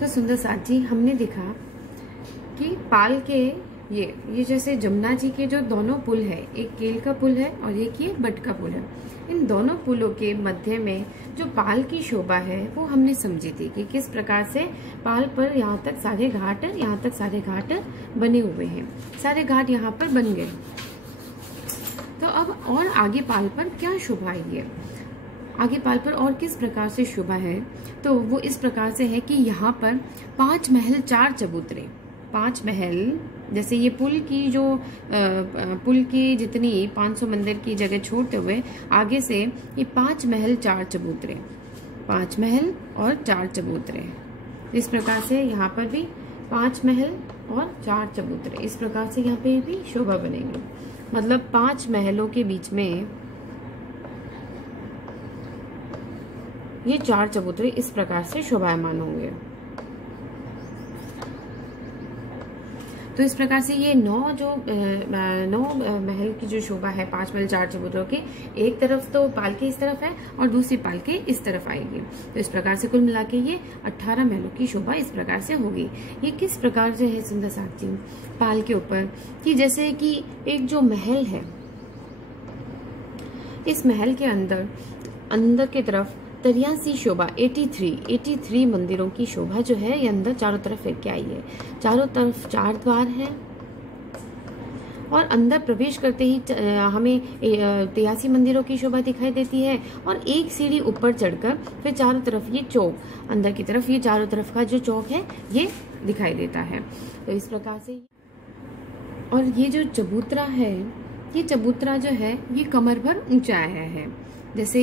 तो सुंदर साथ जी, हमने देखा कि पाल के ये जैसे जमुना जी के जो दोनों पुल है, एक केल का पुल है और एक ये बट का पुल है, इन दोनों पुलों के मध्य में जो पाल की शोभा है वो हमने समझी थी कि किस प्रकार से पाल पर यहाँ तक सारे घाट बने हुए हैं, सारे घाट यहाँ पर बन गए। तो अब और आगे पाल पर क्या शोभा है, आगे पाल पर और किस प्रकार से शोभा है, तो वो इस प्रकार से है कि यहाँ पर 5 महल 4 चबूतरे, 5 महल, जैसे ये पुल की जितनी 500 मंदिर की जगह छोड़ते हुए आगे से ये 5 महल 4 चबूतरे, 5 महल और 4 चबूतरे, इस प्रकार से यहाँ पर भी 5 महल और 4 चबूतरे, इस प्रकार से यहाँ पे भी शोभा बनेगी। मतलब 5 महलों के बीच में ये 4 चबूतरे इस प्रकार से शोभायमान होंगे। तो इस प्रकार से ये 9 महल की जो शोभा है 5 महल 4 चबूतरों की, एक तरफ तो पाल के इस तरफ है और दूसरी पाल के इस तरफ आएगी। तो इस प्रकार से कुल मिला के ये 18 महलों की शोभा इस प्रकार से होगी। ये किस प्रकार से है सुंदर साथ जी, पाल के ऊपर कि जैसे कि एक जो महल है, इस महल के अंदर की तरफ 83 शोभा 83 मंदिरों की शोभा जो है ये अंदर चारों तरफ फिर के आई है। चारों तरफ 4 द्वार हैं और अंदर प्रवेश करते ही हमें 83 मंदिरों की शोभा दिखाई देती है और एक सीढ़ी ऊपर चढ़कर फिर चारों तरफ ये चौक, अंदर की तरफ ये चारों तरफ का जो चौक है ये दिखाई देता है। तो इस प्रकार से, और ये जो चबूतरा है, ये चबूतरा जो है ये कमर भर ऊंचा आया है। जैसे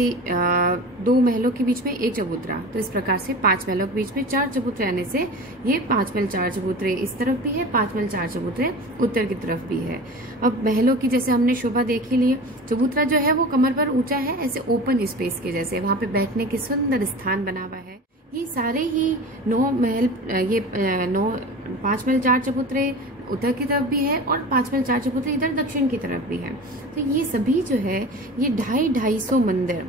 2 महलों के बीच में एक चबूतरा, तो इस प्रकार से 5 महलों के बीच में 4 चबूतरे आने से ये 5 महल 4 चबूतरे इस तरफ भी है, 5 महल 4 चबूतरे उत्तर की तरफ भी है। अब महलों की जैसे हमने शोभा देख ही ली, चबूतरा जो है वो कमर पर ऊंचा है, ऐसे ओपन स्पेस के जैसे, वहां पे बैठने के सुंदर स्थान बना हुआ है। ये सारे ही 9 महल, ये 5 महल 4 चबूतरे उत्तर की तरफ भी है और 5 महल 4 चबूतरे इधर दक्षिण की तरफ भी है। तो ये सभी जो है ये 250 मंदिर,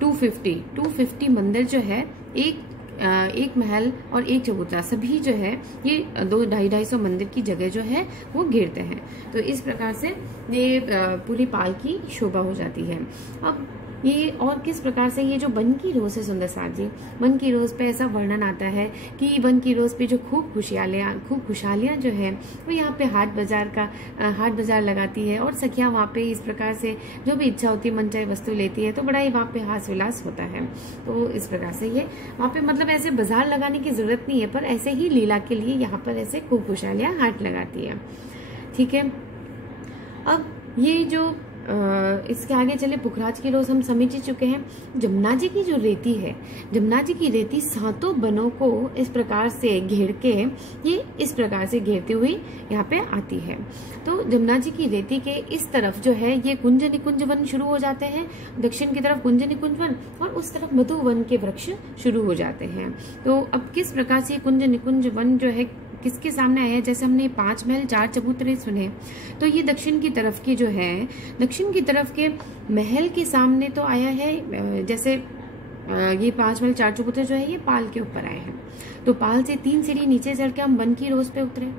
250 मंदिर जो है एक महल और एक चबूतरा, सभी जो है ये 250 मंदिर की जगह जो है वो घेरते हैं। तो इस प्रकार से ये पूरी पाल की शोभा हो जाती है। अब ये और किस प्रकार से ये जो वन की रोज है सुंदर साथ जी, वन की रोज पे ऐसा वर्णन आता है कि वन की रोज पे जो खूब खुशहालियां जो है वो यहाँ पे हाट बाजार लगाती है और सखियां वहाँ पे इस प्रकार से जो भी इच्छा होती है मनचाही वस्तु लेती है, तो बड़ा ही वहाँ पे हास विलास होता है। तो इस प्रकार से ये वहाँ पे मतलब ऐसे बाजार लगाने की जरूरत नहीं है, पर ऐसे ही लीला के लिए यहाँ पर ऐसे खूब खुशहालियां हाट लगाती है। ठीक है, अब ये जो इसके आगे चले पुखराज की रोज हम समझ ही चुके हैं। जमुना जी की जो रेती है, जमुना जी की रेती 7 बनों को इस प्रकार से घेर के ये इस प्रकार से घेरती हुई यहाँ पे आती है। तो जमुना जी की रेती के इस तरफ जो है ये कुंज निकुंज वन शुरू हो जाते हैं, दक्षिण की तरफ कुंज निकुंज वन और उस तरफ मधु वन के वृक्ष शुरू हो जाते हैं। तो अब किस प्रकार से कुंज निकुंज वन जो है किसके सामने आया है, जैसे हमने 5 महल 4 चबूतरे सुने, तो ये दक्षिण की तरफ की जो है, दक्षिण की तरफ के महल के सामने तो आया है। जैसे ये 5 महल 4 चबूतरे जो है ये पाल के ऊपर आए हैं, तो पाल से 3 सीढ़ी नीचे चढ़ के हम वन की रोज पे उतरे।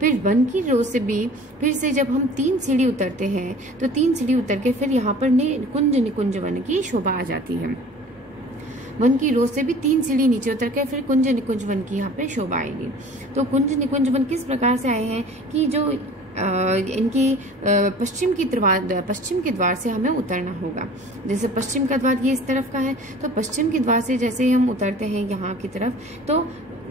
फिर वन की रोज से भी फिर से जब हम 3 सीढ़ी उतरते हैं, तो 3 सीढ़ी उतर के फिर यहाँ पर कुंज निकुंज वन की शोभा आ जाती है। वन की रोज से भी 3 सीढ़ी नीचे उतर के फिर कुंज निकुंज वन की यहाँ पे शोभा आएगी। तो कुंज निकुंज वन किस प्रकार से आए हैं कि जो इनकी पश्चिम के द्वार से हमें उतरना होगा। जैसे पश्चिम का द्वार ये इस तरफ का है, तो पश्चिम के द्वार से जैसे ही हम उतरते हैं यहाँ की तरफ, तो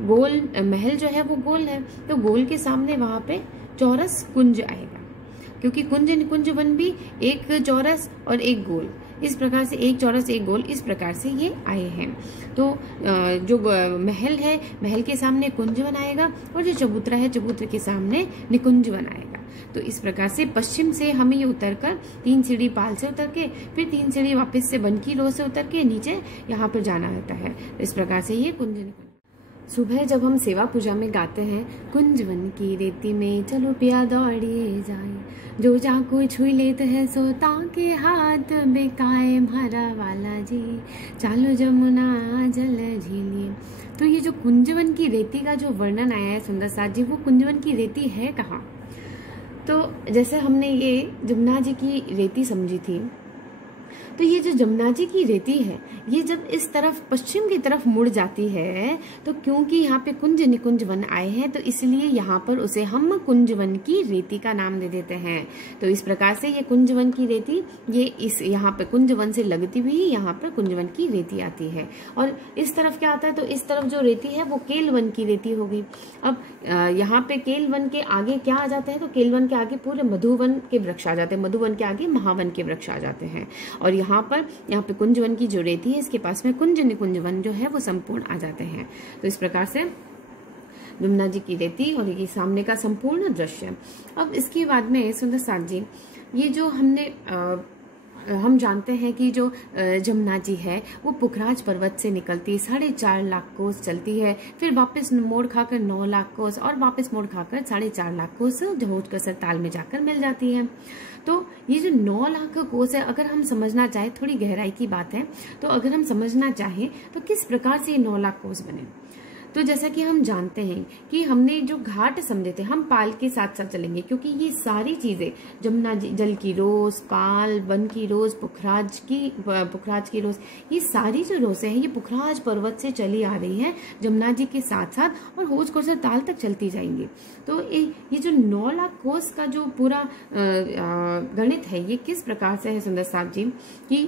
गोल महल जो है वो गोल है, तो गोल के सामने वहां पे चौरस कुंज आएगा, क्योंकि कुंज निकुंज वन भी एक चौरस और एक गोल, इस प्रकार से एक चौरस एक गोल, इस प्रकार से ये आए हैं। तो जो महल है, महल के सामने कुंज वन आएगा और जो चबूतरा है, चबूतरे के सामने निकुंज वन आएगा। तो इस प्रकार से पश्चिम से हमें ये उतरकर 3 सीढ़ी पाल से उतर के फिर 3 सीढ़ी वापस से वन की रोज से उतर के नीचे यहाँ पर जाना होता है। तो इस प्रकार से ये कुंज निकुंज। सुबह जब हम सेवा पूजा में गाते हैं, कुंज वन की रेती में चलो पिया दौड़िए जाए, जो जाको छुई लेते है सोता के हाथ बेकाए हमारा वाला जी, चालो जमुना जल झीलिए। तो ये जो कुंजवन की रेती का जो वर्णन आया है सुंदर साथ जी, वो कुंजवन की रेती है कहाँ? तो जैसे हमने ये जमुना जी की रेती समझी थी, तो ये जो जमुना जी की रेती है, ये जब इस तरफ पश्चिम की तरफ मुड़ जाती है, तो क्योंकि यहाँ पे कुंज निकुंज वन आए हैं, तो इसलिए यहाँ पर उसे हम कुंजवन की रेती का नाम दे देते हैं। तो इस प्रकार से ये कुंजवन की रेती, ये इस यहाँ पे कुंजवन से लगती हुई यहाँ पर कुंजवन की रेती आती है। और इस तरफ क्या आता है, तो इस तरफ जो रेती है वो केलवन की रेती होगी। अब यहाँ पे केलवन के आगे क्या आ जाते हैं, तो केलवन के आगे पूरे मधुवन के वृक्ष आ जाते हैं, मधुवन के आगे महावन के वृक्ष आ जाते हैं। और यहाँ पे कुंजवन की जो रेती है, इसके पास में कुंज निकुंज वन जो है वो संपूर्ण आ जाते हैं। तो इस प्रकार से जमुना जी की रेती और ये सामने का संपूर्ण दृश्य। अब इसके बाद में सुंदर साथ जी, ये जो हम जानते हैं कि जो जमुना जी है वो पुखराज पर्वत से निकलती है, 4.5 लाख कोस चलती है, फिर वापस मोड़ खाकर 9 लाख कोस, और वापस मोड़ खाकर 4.5 लाख कोस जहोजकसर ताल में जाकर मिल जाती है। तो ये जो 9 लाख कोस है, अगर हम समझना चाहें, थोड़ी गहराई की बात है, तो अगर हम समझना चाहें तो किस प्रकार से ये 9 लाख कोस बने, तो जैसा कि हम जानते हैं कि हमने जो घाट समझे थे, हम पाल के साथ साथ चलेंगे, क्योंकि ये सारी चीजें जमुना जल की रोज, पाल, वन की रोज, पुखराज की रोज, ये सारी जो रोसें हैं ये पुखराज पर्वत से चली आ रही है जमुना जी के साथ साथ, और जहोजकसर ताल तक चलती जाएंगी। तो ये जो 9 लाख कोस का जो पूरा गणित है, ये किस प्रकार से है सुंदर साथ जी, कि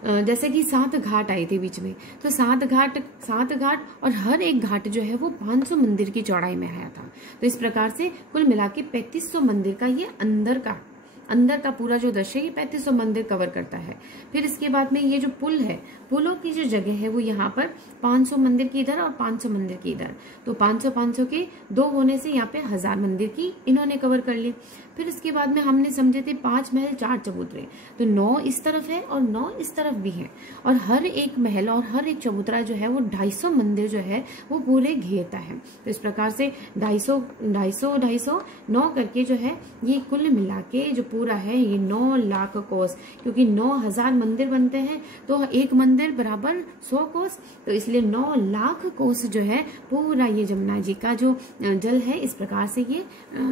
जैसे कि 7 घाट आए थे बीच में, तो 7 घाट और हर एक घाट जो है वो 500 मंदिर की चौड़ाई में आया था। तो इस प्रकार से कुल मिला के 3500 मंदिर का ये अंदर का पूरा जो दृश्य, ये 3500 मंदिर कवर करता है। फिर इसके बाद में ये जो पुल है, पुलों की जो जगह है वो यहाँ पर 500 मंदिर की इधर और 500 मंदिर की इधर, तो 500 के 2 होने से यहाँ पे 1000 मंदिर की इन्होंने कवर कर ली। फिर इसके बाद में हमने समझे थे 5 महल 4 चबूतरे, तो 9 इस तरफ है और 9 इस तरफ भी है, और हर एक महल और हर एक चबूतरा जो है वो 250 मंदिर जो है वो पूरे घेरता है। तो इस प्रकार से 250 9 करके जो है ये कुल मिला के जो पूरा है ये 9 लाख कोस, क्योंकि 9000 मंदिर बनते हैं तो एक मंदिर बराबर 100 कोस, तो इसलिए 9 लाख कोस जो है पूरा ये जमुना जी का जो जल है, इस प्रकार से ये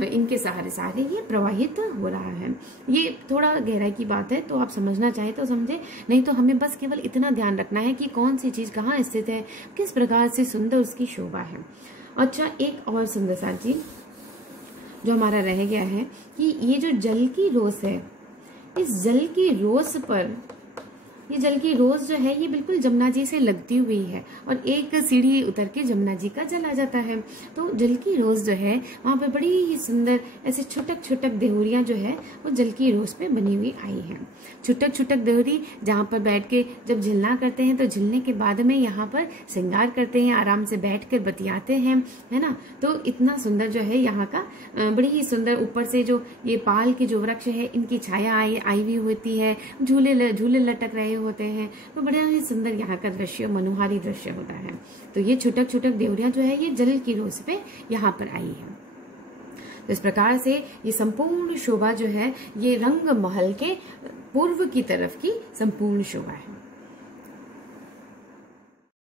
इनके सहारे ये प्रवाहित हो रहा है। ये थोड़ा गहराई की बात है, तो आप समझना चाहे तो समझे, नहीं तो हमें बस केवल इतना ध्यान रखना है कि कौन सी चीज कहाँ स्थित है, किस प्रकार से सुंदर उसकी शोभा है। अच्छा, एक और सुंदर साथ जी जो हमारा रह गया है कि ये जो जल की रोस है, इस जल की रोस पर, ये जल की रोज जो है ये बिल्कुल जमुना जी से लगती हुई है, और एक सीढ़ी उतर के जमुना जी का जल आ जाता है। तो जल की रोज जो है वहां पे बड़ी ही सुंदर ऐसे छुटक देहुरियां जो है वो जल की रोज पे बनी हुई आई हैं। छुटक देहुरी जहाँ पर बैठ के जब झिलना करते हैं, तो झिलने के बाद में यहाँ पर श्रृंगार करते हैं, आराम से बैठ कर बतियाते हैं, है ना। तो इतना सुंदर जो है यहाँ का, बड़ी ही सुंदर, ऊपर से जो ये पाल के जो वृक्ष है इनकी छाया आई हुई होती है, झूले लटक रहे होते हैं, तो बड़ा ही सुंदर यहाँ का दृश्य, मनोहारी दृश्य होता है। तो ये छुटक देवरियां जो है ये जल की रोज पे यहाँ पर आई है। तो इस प्रकार से ये संपूर्ण शोभा जो है ये रंग महल के पूर्व की तरफ की संपूर्ण शोभा है।